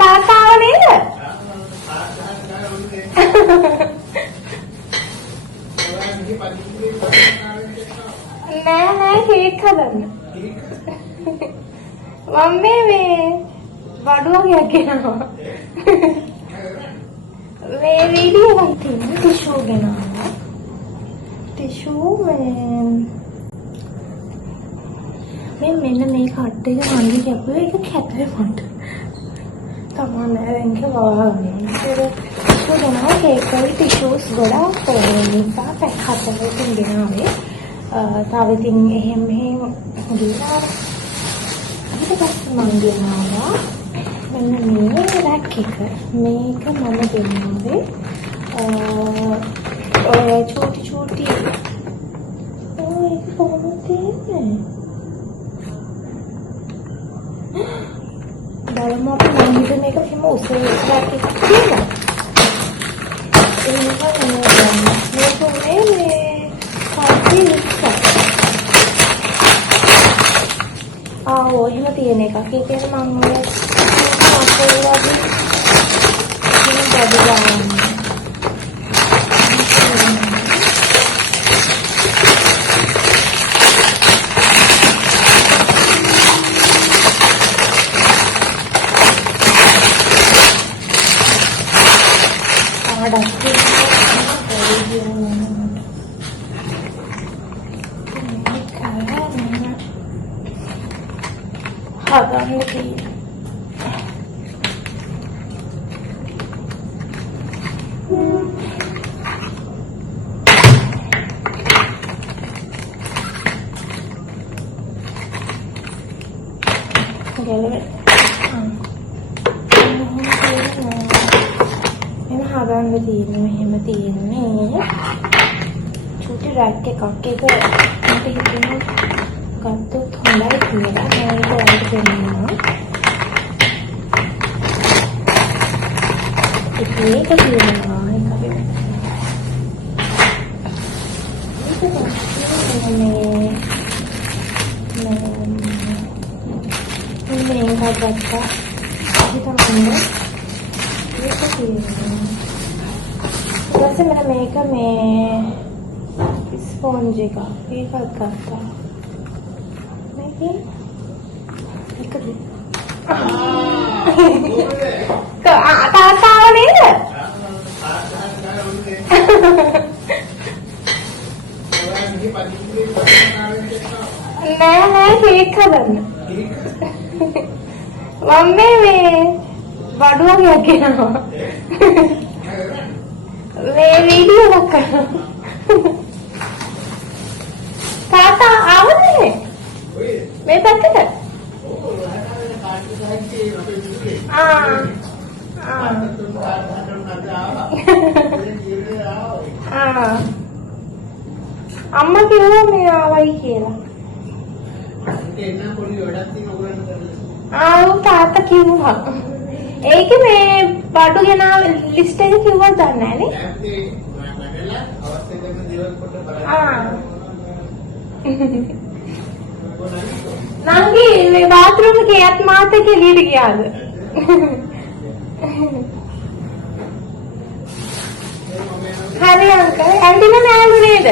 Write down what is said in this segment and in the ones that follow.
තාත්තාව නේද? නෑ කේක් හදන්න. මම මේ වඩුවගයක් ගෙනවා. මේ වීඩියෝ එකක් තියෙන ටිෂු ගෙනවා. ටිෂු මෙන්න මේ කට් එක හංගි කැපුවේ ඒක කැපේ මට. තමන් ඇරෙන්ක වවාගෙන. ඒක ගෙනවා කේක් වල ටිෂුස් ගොඩාක් ඕන නිසා පැක් හතරකින් ගෙනාවේ. තව ඉතින් එහෙම ගියා. ඊට පස්සේ මම ගෙනාවා මෙන්න මේ රැක් එක. මේක මම ගෙනාවේ ඔය චූටි ඒක කොහොමද තියෙන්නේ? බලමු අපි මම හිතුවේ මේක හිම උස රැක් එකක් කියලා. ඒක මේ කාපි එහෙම තියෙන එකක්. ඒ කියන්නේ මම ඔය අපේ වගේ මේ බඩගාන හදන්න තියෙනවා. මෙහෙම තියෙන්නේ චුටි රැක් එකක්. ඒක මට හිතෙනවා ගත්තොත් හොඳයි කියලා. මම ඒක දෙන්නවා. ඒක තියෙනවා. මේක ගත්තා. හිතන්නේ ඒක තියෙනවා. ඊපස්සේ මම මේක මේ ස්පොන්ජ් එකක් ඒකත් ගත්තා. මේකේ එකද තාත්තාව නේද? නෑ කේක් හදන්න. මම මේ වඩුවගයක් ගෙනවා. මේ වීඩියෝ එකක් කරනවා. තාත්තා ආවද මේ පැත්තට? අම්මා කිව්වා මේ ආවයි කියලා. තාත්තා කිව්වා. ඒකේ මේ බඩු ගෙනා ලිස්ට් එක කිව්වද දන්නේ නැහැ නේ. නංගි මේ බාත්රූම් එකේ යත් මාත් එක්ක එළියට ගියාද? හරි අංකල්. ඇන්ටිලා නෑලු නේද?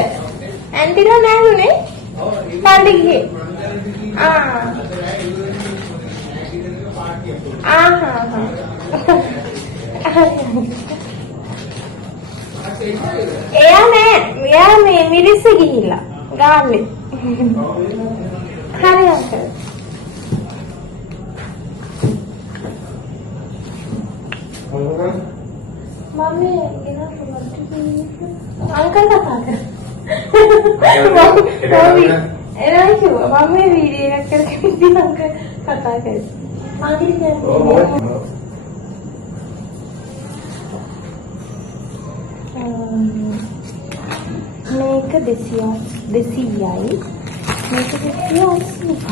ඇන්ටිලා නෑලුනේ? පල්ලි ගියේ. එයා මේ මිරිස්ස ගිහිල්ලා ගාල්ලේ. හරි අංකල්. මම අංකල් කතා කරා. එනවා කිව්වා මම මේ වීඩියෝ එකක් කරගෙන ඉඳන් අංකල් කතා කරා. මගේ කියන්නේ මේක 200යි. මේක 280.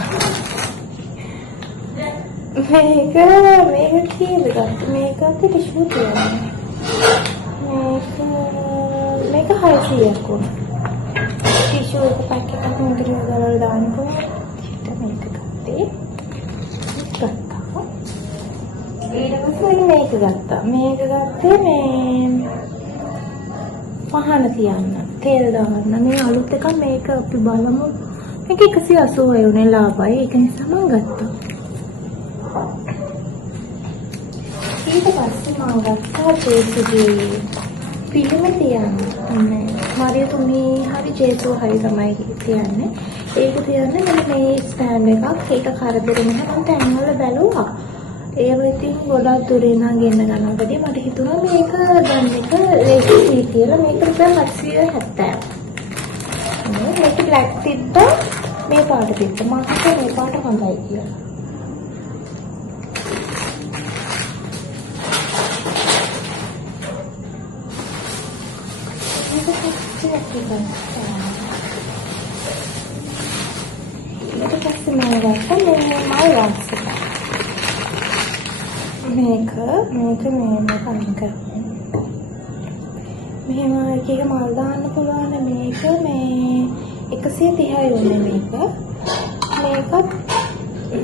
මේක කීයද? මේක ටිෂු තියෙනවා. මේක 600ක් වුණා. ටිෂු එක පැකට් එකක් මුදල් දාලා දාන්න පුළුවන්. මේක ගත්තේ. ගත්තා. ඊට පස්සේ මේක ගත්තා. මේක ගත්තේ මේ පහන තියන්න, තෙල් දාන්න. මේ අලුත් එකක් මේක අපි බලමු. මේක 180 වුණේ ලාභයි. ඒක නිසා මම ගත්තා. ඊට පස්සේ මම ගත්තා ජේසුගේ පිළිම තියන්න. මරිය තුමී හරි ජේසු හරි තමයි තියන්නේ. ඒක තියන්නේ මෙන්න මේ ස්ටෑන්ඩ් එකක්. ඒක කරදරෙ නැහැ. මම තැන්වල බැලුවා. ඒව ඉතින් ගොඩක් දුරින් නම් ගෙන්න ගන්නකොටදී මට හිතුණා මේක ගන්න එක ලේසි කියලා. මේක රුපියල් 770. මේක බ්ලැක් තිබ්බා, මේ පාට තිබ්බා. මම හිතුවා මේ පාට හොඳයි කියලා. ඊට පස්සේ මම ගත්තා මේ මල් වාස් එක. මේක මේ කලින් කරන්නේ. මෙහෙම එක එක මල් දාන්න පුළුවන්. මේක මේ 130යි වුණේ මේක. මේකත්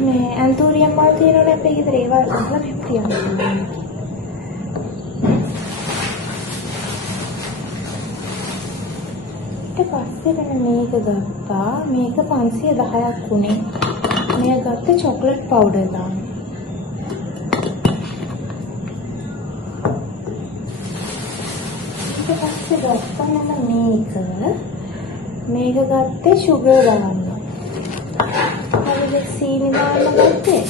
මේ ඇන්තෝරියම් මල් තියෙනවනේ අපේ ගෙදර ඒවා අහලා 50 යනවා. ඊට පස්සේ මෙන්න මේක ගත්තා. මේක 510ක් වුණේ. මේ ගත්තේ චොක්ලට් පවුඩර් දාන්න. ඊට පස්සේ ගත්තා මෙන්න මේක ගත්තේ සුගර් දාන්න. හරිද? සීනි දාන්න ගත්තේ.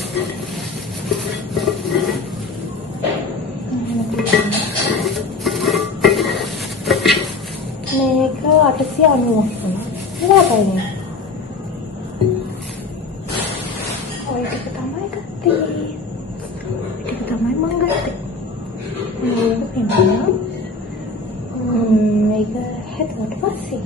මේක 890 වුණා. ඉතින් ඔය ටික තමයි ගත්තේ. ටික තමයි මම ගත්තේ. මේක පෙන්නනවා. මේක හැදුවට පස්සේ